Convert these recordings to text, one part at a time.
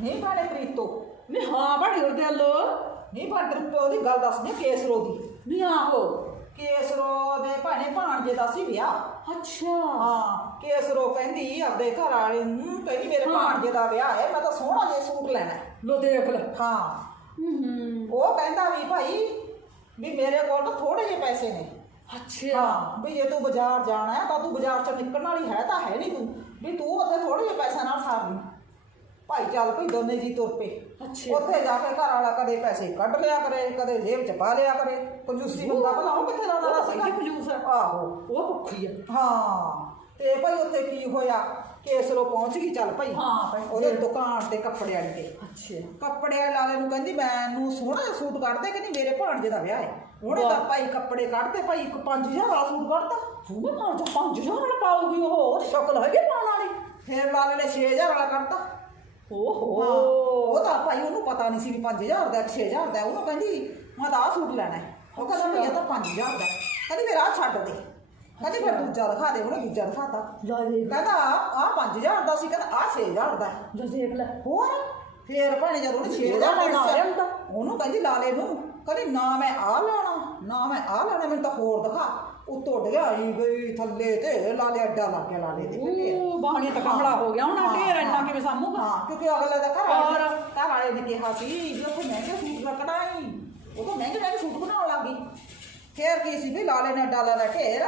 ਨਹੀਂ ਬਾਣੇ ਪ੍ਰੀਤੋ। ਨਹੀਂ ਹਾਂ ਬੜੀ ਉਹਦੇ ਲੋ ਨਹੀਂ ਬਾਣੇ ਪ੍ਰੀਤੋ ਦੀ ਗੱਲ ਦੱਸਦੀ ਕੇਸਰੋ ਦੀ। ਨਹੀਂ ਆਹੋ। ਕੇਸਰੋ ਦੇ ਭਾਣੇ ਭਾਣਜੇ ਦਾ ਸੀ ਵਿਆਹ। ਅੱਛਾ। ਹਾਂ ਕੇਸਰੋ ਕਹਿੰਦੀ ਆਪਦੇ ਘਰ ਵਾਲੇ ਨੂੰ ਕਹਿੰਦੀ ਮੇਰੇ। ਭਾਣਜੇ ਦਾ ਵਿਆਹ ਹੈ ਮੈਂ ਤਾਂ ਸੋਹਣਾ ਜਿਹਾ ਸੂਟ ਲੈਣਾ। ਲੋ ਦੇਖ ਲੈ। ਹਾਂ। ਉਹ ਕਹਿੰਦਾ ਵੀ ਭਾਈ ਵੀ ਮੇਰੇ ਕੋਲ ਤਾਂ ਥੋੜੇ ਜਿਹੇ ਪੈਸੇ ਨੇ। ਅੱਛਾ। ਹਾਂ ਵੀ ਜੇ ਤੂੰ ਬਾਜ਼ਾਰ ਜਾਣਾ ਹੈ ਤਾਂ ਤੂੰ ਬਾਜ਼ਾਰ ਚੋਂ ਨਿਕਲਣ ਵਾਲੀ ਹੈ ਤਾਂ ਹੈ ਨਹੀਂ ਤੂੰ। ਵੀ ਤੂੰ ਉਹਦੇ ਥੋੜੇ ਜਿਹੇ ਪੈਸਿਆਂ ਨਾਲ ਸਾਰ ਲਈ। ਭਾਈ ਚੱਲ ਭਈ ਦੋਨੇ ਜੀ ਤੁਰ ਪਏ। ਅੱਛਾ। ਉੱਥੇ ਜਾ ਕੇ ਘਰ ਵਾਲਾ ਕਦੇ ਪੈਸੇ ਕੱਢ ਲਿਆ ਕਰੇ ਕਦੇ ਜੇਬ ਚ ਪਾ ਲਿਆ ਕਰੇ। ਕੰਜੂਸੀ ਬੰਦਾ ਭਲਾ ਉਹ ਕਿੱਥੇ ਲਾਉਂਦਾ ਉਹ ਸੀਗਾ? ਕੰਜੂਸ। ਆਹੋ। ਉਹ ਭੁੱਖੀ ਆ। ਹਾਂ। ਤੇ ਭਾਈ ਉੱਥੇ ਕੀ ਹੋਇਆ? ਕੇਸਰੋ ਪਹੁੰਚ ਗਈ ਚੱਲ ਭਾਈ। ਹਾਂ। ਉਹਦੇ ਦੁਕਾਨ ਤੇ ਕੱਪੜੇ ਵਾਲੀ ਤੇ ਅੱਛਾ। ਕੱਪੜੇ ਵਾਲੇ ਲਾਲੇ ਨੂੰ ਕਹਿੰਦੀ ਮੈਨੂੰ ਸੋਹਣਾ ਸੂਟ ਕੱਢ ਦੇ ਕਹਿੰਦੀ ਮੇਰੇ ਭਾਣਜੇ ਦਾ ਵਿਆਹ ਹੈ। ਉਹਨੇ ਤਾਂ। ਭਾਈ ਕੱਪੜੇ ਕੱਢਦੇ ਭਾਈ ਇੱਕ 5000 ਵਾਲਾ ਸੂਟ ਕੱਢਤਾ। ਤੂੰ ਨਾ ਮਾਰ ਜਾ 5000 ਵਾਲਾ ਪਾਉਗੀ ਉਹ। ਉਹ ਸ਼ਕਲ ਹੈਗੀ ਪਾਉਣ ਵਾਲੀ। ਫਿਰ ਲਾਲੇ ਨੇ 6000 ਵਾਲਾ ਕੱਢਤਾ। ਓਹੋ। ਹਾਂ, ਉਹ ਤਾਂ ਭਾਈ ਉਹਨੂੰ ਪਤਾ ਨਹੀਂ ਸੀ ਵੀ 5000 ਦਾ 6000 ਦਾ ਉਹਨੂੰ ਕਹਿੰਦੀ ਮੈਂ ਤਾਂ ਆਹ ਸੂਟ ਲੈਣਾ ਹੈ। ਉਹ ਕਹਿੰਦਾ ਇਹ ਤਾਂ 5000 ਦਾ ਹੈ। ਕਹਿੰਦੀ ਮੇਰਾ ਆਹ ਛੱਡ ਦੇ। ਕਹਿੰਦੀ ਫਿਰ ਦੂਜਾ ਦਿਖਾ ਦੇ ਉਹਨੇ ਦੂਜਾ ਦਿਖਾਤਾ। ਜਾ ਦੇਖ। ਕਹਿੰਦਾ ਆਹ 5000 ਦਾ ਸੀ ਕਹਿੰਦਾ ਆਹ 6000 ਦਾ ਹੈ। ਜਾ ਦੇਖ ਲੈ। ਹੋਰ? ਫੇਰ ਭਾਣੇ ਜਦ ਉਹਨੇ 6000 ਦਾ ਉਹਦਾ ਦੱਸਿਆ, ਹੁੰਦਾ। ਉਹਨੂੰ ਕਹਿੰਦੀ ਲਾਲੇ ਨੂੰ ਕਹਿੰਦੀ ਨਾ ਮੈਂ ਆ ਲੈਣਾ ਨਾ ਮੈਂ ਆ ਲੈਣਾ ਮੈਨੂੰ ਤਾਂ ਹੋਰ ਦਿਖਾ ਉੱਤੋਂ ਡਿਆਈ ਗਈ ਥੱਲੇ ਤੇ ਲਾਲੇ ਅੱਡਾ ਲੱਗ ਗਿਆ ਲਾਲੇ ਦੇ ਢੇਰ। ਉਹ ਬਾਹਣੀ ਤਾਂ ਕਮਲਾ ਹੋ ਗਿਆ ਉਹਨਾਂ ਢੇਰ ਇੰਨਾ ਕਿਵੇਂ ਸਾਮੂਗਾ ਹਾਂ ਕਿਉਂਕਿ ਅਗਲੇ ਦਾ ਘਰ ਵਾਲੇ? ਘਰ ਵਾਲੇ ਨੇ ਕਿਹਾ ਸੀ ਵੀ ਉੱਥੇ ਮਹਿੰਗੇ ਸੂਟ ਹੀ ਉਹ ਤਾਂ ਮਹਿੰਗੇ ਮਹਿੰਗੇ ਸੂਟ ਬਣਾਉਣ ਲੱਗੀ ਫੇਰ ਕੀ ਸੀ ਵੀ ਲਾਲੇ ਨੇ ਡਾਲਾ ਦਾ ਢੇਰ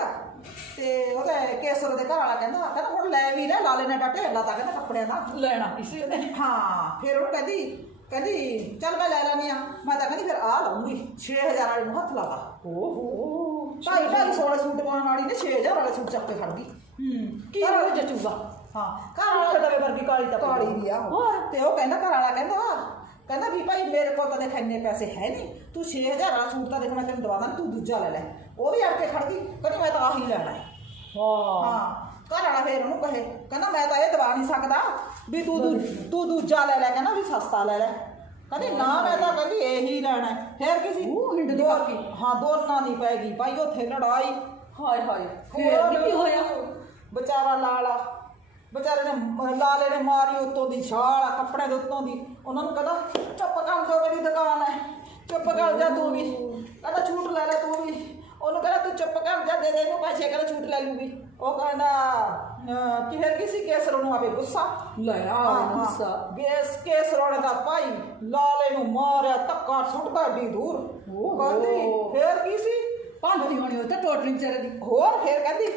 ਤੇ ਉਹਦੇ ਕੇਸਰ ਦੇ ਘਰ ਵਾਲਾ ਕਹਿੰਦਾ ਕਹਿੰਦਾ ਹੁਣ ਲੈ ਵੀ ਲੈ ਲਾਲੇ ਨੇ ਡਾ ਢੇਰ ਲਾਤਾ ਕਹਿੰਦਾ ਕੱਪੜਿਆਂ ਦਾ। ਲੈਣਾ ਨੇ ਹਾਂ ਫਿਰ ਉਹ ਕਹਿੰਦੀ ਕਹਿੰਦੀ ਚੱਲ ਮੈਂ ਲੈ ਲੈਣੀ ਆ। ਮੈਂ ਤਾਂ ਕਹਿੰਦੀ ਫਿਰ ਆ ਲਊਂਗੀ 6000 ਵਾਲੇ ਨੂੰ ਹੱਥ ਲਾਤਾ ਓਹੋ ਢਾਈ ਢਾਈ ਸੋਲੇ ਸੂਟ ਪਾਉਣ ਵਾਲੀ ਨੇ 6000 ਵਾਲੇ ਸੂਟ ਚੱਕ ਕੇ ਖੜ ਗਈ। ਹੂੰ ਕੀ ਹੋ ਜਚੂਗਾ ਹਾਂ ਘਰ ਵਾਲਾ ਤਵੇ ਵਰਗੀ ਕਾਲੀ ਤਾਂ ਕਾਲੀ ਦੀ ਆ ਉਹ। ਤੇ ਉਹ ਕਹਿੰਦਾ ਘਰ ਵਾਲਾ ਕਹਿੰਦਾ कहना भी भाई मेरे को तो देखा इन्ने पैसे है नहीं। तू छे हज़ार आ सूट तो देख मैं तेन दवा देना तू दूजा ले लै। वो भी अड़के खड़ गई कहीं मैं तो आ ही लैना है। हाँ।, हाँ घर आला फिर उन्होंने कहे कहना मैं तो यह दवा नहीं सकता। भी तू दू तू दूजा ले लै कहना भी सस्ता ले लै। ਕਹਿੰਦੀ ना मैं तो ਕਹਿੰਦੀ ਇਹੀ ਲੈਣਾ ਫੇਰ ਕਿਸੇ ਉਹ ਹਿੰਡ हाँ ਬਾਕੀ नहीं ਦੋਲਣਾ भाई उ लड़ाई। ਉੱਥੇ ਲੜਾਈ बेचारा ਹਾਏ ਵਿਚਾਰੇ ਨੇ ਲਾਲੇ ਨੇ ਮਾਰੀ ਉੱਤੋਂ ਦੀ ਛਾਲ ਕੱਪੜੇ ਦੇ ਉੱਤੋਂ ਦੀ। ਉਹਨਾਂ ਨੂੰ ਕਹਿੰਦਾ ਚੁੱਪ ਕਰ ਜਾ ਮੇਰੀ ਦੁਕਾਨ ਹੈ ਚੁੱਪ ਕਰ ਜਾ ਤੂੰ ਵੀ। ਕਹਿੰਦਾ ਛੂਟ ਲੈ ਲੈ ਤੂੰ ਵੀ। ਉਹਨੂੰ ਕਹਿੰਦਾ ਤੂੰ ਚੁੱਪ ਕਰ ਜਾ ਦੇ ਦੇ ਇਹਨੂੰ ਪੈਸੇ ਕਹਿੰਦਾ ਛੂਟ ਲੈ ਲੂਗੀ। ਉਹ ਕਹਿੰਦਾ ਕੀ ਫਿਰ ਕਿਸੇ ਕੇਸਰ ਨੂੰ ਆਵੇ ਗੁੱਸਾ? ਲੈ ਆ ਗੁੱਸਾ। ਗੈਸ ਕੇਸਰੋਂ ਨੇ ਤਾਂ ਭਾਈ ਲਾਲੇ ਨੂੰ ਮਾਰਿਆ ਧੱਕਾ ਸੁੱਟਦਾ ਢੀ ਦੂਰ। ਕਹਿੰਦੀ ਫੇਰ ਕੀ ਸੀ? ਭਾਂਦੀ ਹੋਣੀ ਉਹ ਤਾਂ ਟੋਟਲੀ ਵਿਚਾਰੇ ਦੀ। ਹੋਰ ਫੇਰ ਕਹਿੰਦੀ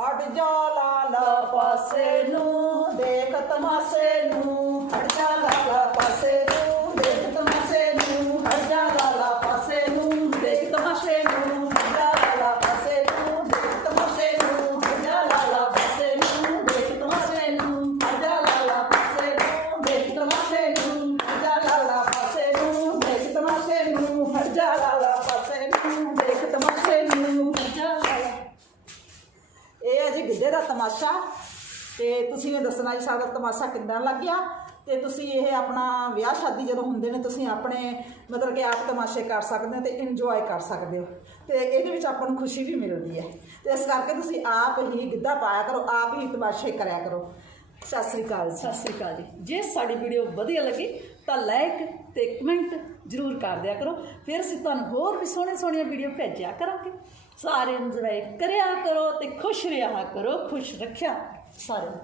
ਹਟ ਜਾ ਲਾਲਾ ਪਾਸੇ ਨੂੰ ਦੇਖ ਤਮਾਸੇ ਨੂੰ ਹਟ ਜਾ ਲਾਲਾ ਪਾਸੇ ਨੂੰ ਦੇਖ ਤਮਾਸੇ ਨੂੰ ਹਟ ਜਾ ਲਾਲਾ ਪਾਸੇ ਨੂੰ ਦੇਖ ਤਮਾਸੇ ਨੂੰ ਹਟ ਜਾ ਲਾਲਾ ਪਾਸੇ ਨੂੰ ਦੇਖ ਤਮਾਸੇ ਨੂੰ ਹਟ ਜਾ ਲਾਲਾ ਪਾਸੇ ਨੂੰ ਦੇਖ ਤਮਾਸੇ ਨੂੰ ਹਟ ਜਾ ਲਾਲਾ ਪਾਸੇ ਨੂੰ ਦੇਖ ਤਮਾਸੇ ਨੂੰ ਹਟ ਜਾ ਲਾਲਾ ਪਾਸੇ ਨੂੰ ਦੇਖ ਤਮਾਸੇ ਨੂੰ ਹਟ ਜਾ ਲਾਲਾ ਪਾਸੇ ਨੂੰ ਦੇਖ ਤਮਾਸੇ ਨੂੰ ਹਟ ਜਾ ਲਾਲਾ ਇਹ ਹੈ ਜੀ ਗਿੱਧੇ ਦਾ ਤਮਾਸ਼ਾ? ਤੇ ਤੁਸੀਂ ਇਹ ਦੱਸਣਾ ਜੀ, ਸਾਡਾ ਤਮਾਸ਼ਾ ਕਿੱਦਾਂ ਲੱਗਿਆ? ਤੇ ਤੁਸੀਂ ਇਹ ਆਪਣਾ ਵਿਆਹ ਸ਼ਾਦੀ ਜਦੋਂ ਹੁੰਦੇ ਨੇ, ਤੁਸੀਂ ਆਪਣੇ ਮਤਲਬ ਕਿ ਆਪ ਤਮਾਸ਼ੇ ਕਰ ਸਕਦੇ ਹੋ ਤੇ ਇੰਜੋਏ ਕਰ ਸਕਦੇ ਹੋ। ਤੇ ਇਹਦੇ ਵਿੱਚ ਆਪਾਂ ਨੂੰ ਖੁਸ਼ੀ ਵੀ ਮਿਲਦੀ ਹੈ। ਤੇ ਇਸ ਕਰਕੇ ਤੁਸੀਂ ਆਪ ਹੀ ਗਿੱਧਾ ਪਾਇਆ ਕਰੋ, ਆਪ ਹੀ ਤਮਾਸ਼ੇ ਕਰਿਆ ਕਰੋ। ਸਤਿ ਸ੍ਰੀ ਅਕਾਲ ਜੀ। ਸਤਿ ਸ੍ਰੀ ਅਕਾਲ ਜੀ। ਜੇ ਸਾਡੀ ਵੀਡੀਓ ਵਧੀਆ ਲੱਗੀ, ਤਾਂ ਲਾਈਕ ਤੇ ਕਮੈਂਟ ਜ਼ਰੂਰ ਕਰ ਦਿਆ ਕਰੋ। ਫਿਰ ਅਸੀਂ ਤੁਹਾਨੂੰ ਹੋਰ ਵੀ ਸੋਹਣੇ ਸੋਹਣੀਆਂ ਵੀਡੀਓ ਭੇਜਿਆ ਕਰਾਂਗੇ। ਸਾਰੇ ਇੰਜੋਏ ਕਰਿਆ ਕਰੋ ਤੇ ਖੁਸ਼ ਰਿਹਾ ਕਰੋ ਖੁਸ਼ ਰੱਖਿਆ ਸਾਰਿਆਂ ਨੂੰ